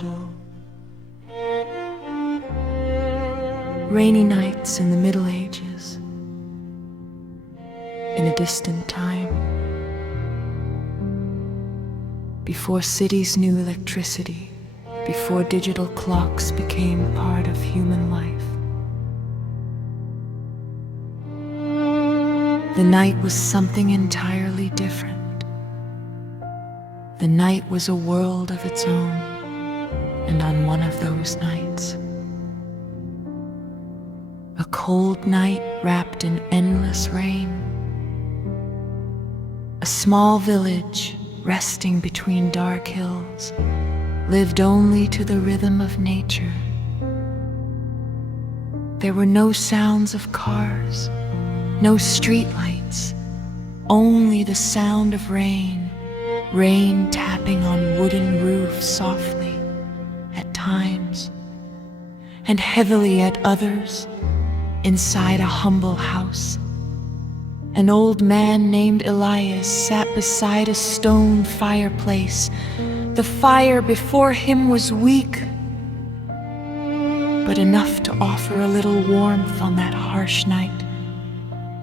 shadow. Rainy nights in the Middle Ages, in a distant time, before cities knew electricity, before digital clocks became part of human life. The night was something entirely different. The night was a world of its own, and on one of those nights, a cold night wrapped in endless rain, a small village resting between dark hills lived only to the rhythm of nature. There were no sounds of cars, no streetlights, only the sound of rain, rain tapping on wooden roofs softly at times, and heavily at others. Inside a humble house, an old man named Elias sat beside a stone fireplace. The fire before him was weak, but enough to offer a little warmth on that harsh night.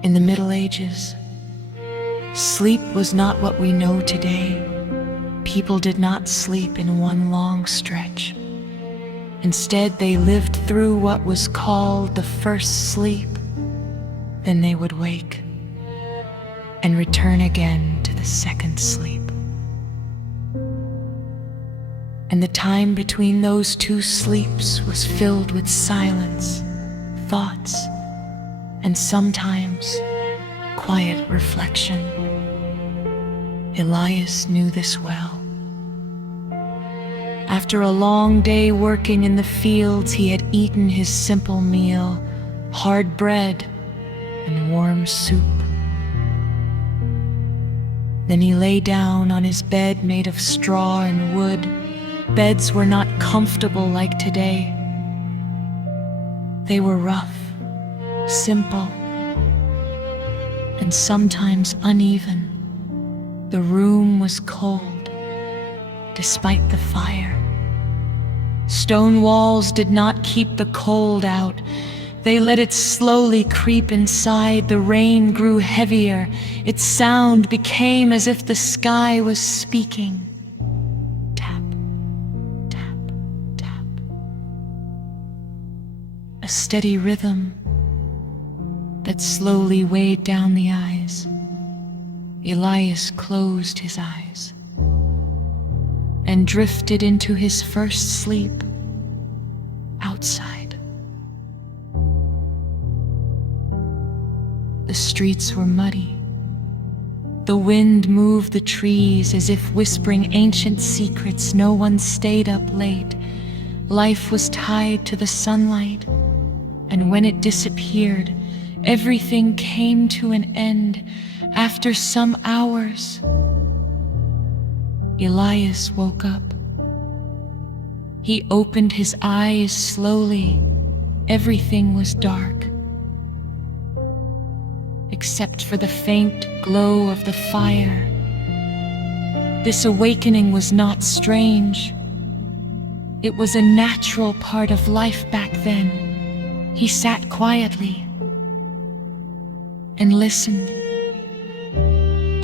In the Middle Ages, sleep was not what we know today. People did not sleep in one long stretch. Instead, they lived through what was called the first sleep. Then they would wake and return again to the second sleep. And the time between those two sleeps was filled with silence, thoughts, and sometimes quiet reflection. Elias knew this well. After a long day working in the fields, he had eaten his simple meal, hard bread and warm soup. Then he lay down on his bed made of straw and wood. Beds were not comfortable like today. They were rough, simple, and sometimes uneven. The room was cold, despite the fire. Stone walls did not keep the cold out. They let it slowly creep inside. The rain grew heavier. Its sound became as if the sky was speaking. Tap, tap, tap. A steady rhythm that slowly weighed down the eyes. Elias closed his eyes and drifted into his first sleep outside. The streets were muddy. The wind moved the trees as if whispering ancient secrets. No one stayed up late. Life was tied to the sunlight, and when it disappeared, everything came to an end. After some hours, Elias woke up. He opened his eyes slowly. Everything was dark, except for the faint glow of the fire. This awakening was not strange. It was a natural part of life back then. He sat quietly and listened.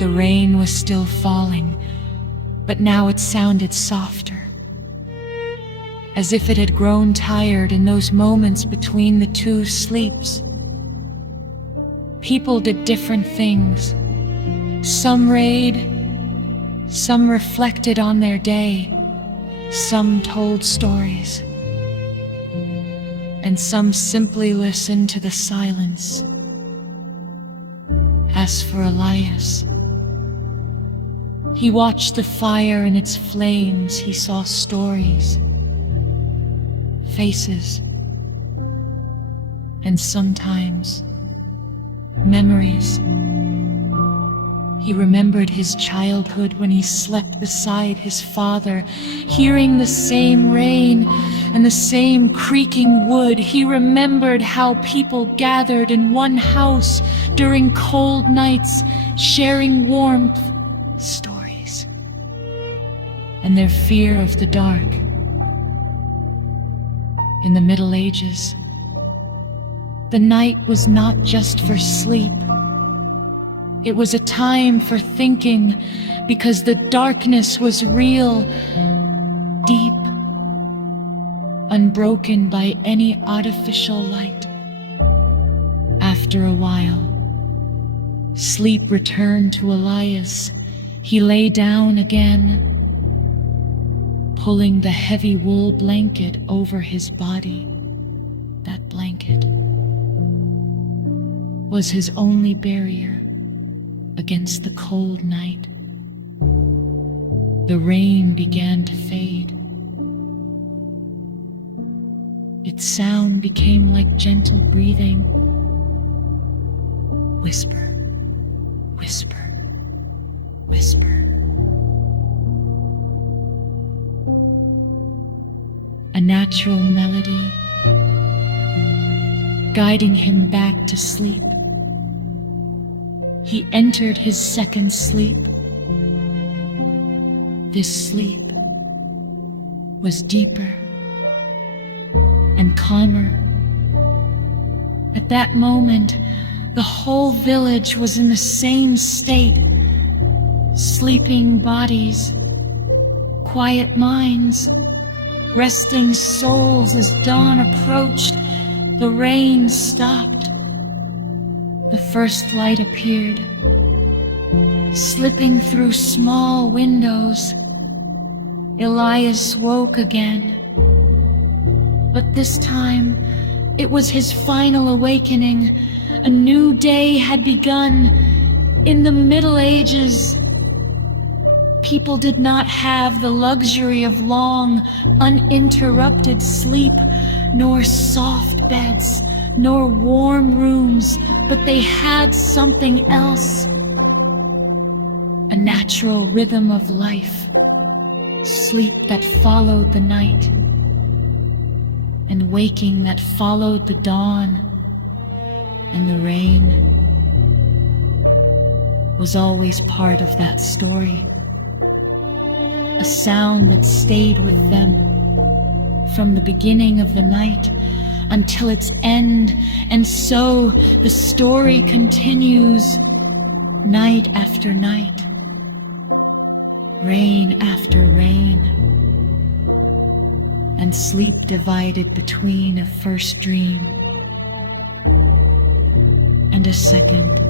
The rain was still falling, but now it sounded softer, as if it had grown tired in those moments between the two sleeps. People did different things. Some read, some reflected on their day, some told stories, and some simply listened to the silence. As for Elias, he watched the fire and its flames. He saw stories, faces, and sometimes memories. He remembered his childhood when he slept beside his father, hearing the same rain and the same creaking wood. He remembered how people gathered in one house during cold nights, sharing warmth, stories, and their fear of the dark. In the Middle Ages, the night was not just for sleep. It was a time for thinking, because the darkness was real, deep, unbroken by any artificial light. After a while, sleep returned to Elias. He lay down again, pulling the heavy wool blanket over his body. That blanket was his only barrier against the cold night. The rain began to fade. Its sound became like gentle breathing. Whisper, whisper, whisper. A natural melody guiding him back to sleep. He entered his second sleep. This sleep was deeper and calmer. At that moment, the whole village was in the same state. Sleeping bodies, quiet minds, resting souls. As dawn approached, the rain stopped. The first light appeared, slipping through small windows. Elias woke again. But this time, it was his final awakening. A new day had begun. In the Middle Ages, people did not have the luxury of long, uninterrupted sleep, nor soft beds, nor warm rooms, but they had something else. A natural rhythm of life, sleep that followed the night, and waking that followed the dawn and the rain, was always part of that story. A sound that stayed with them from the beginning of the night until its end. And so the story continues, night after night, rain after rain, and sleep divided between a first dream and a second.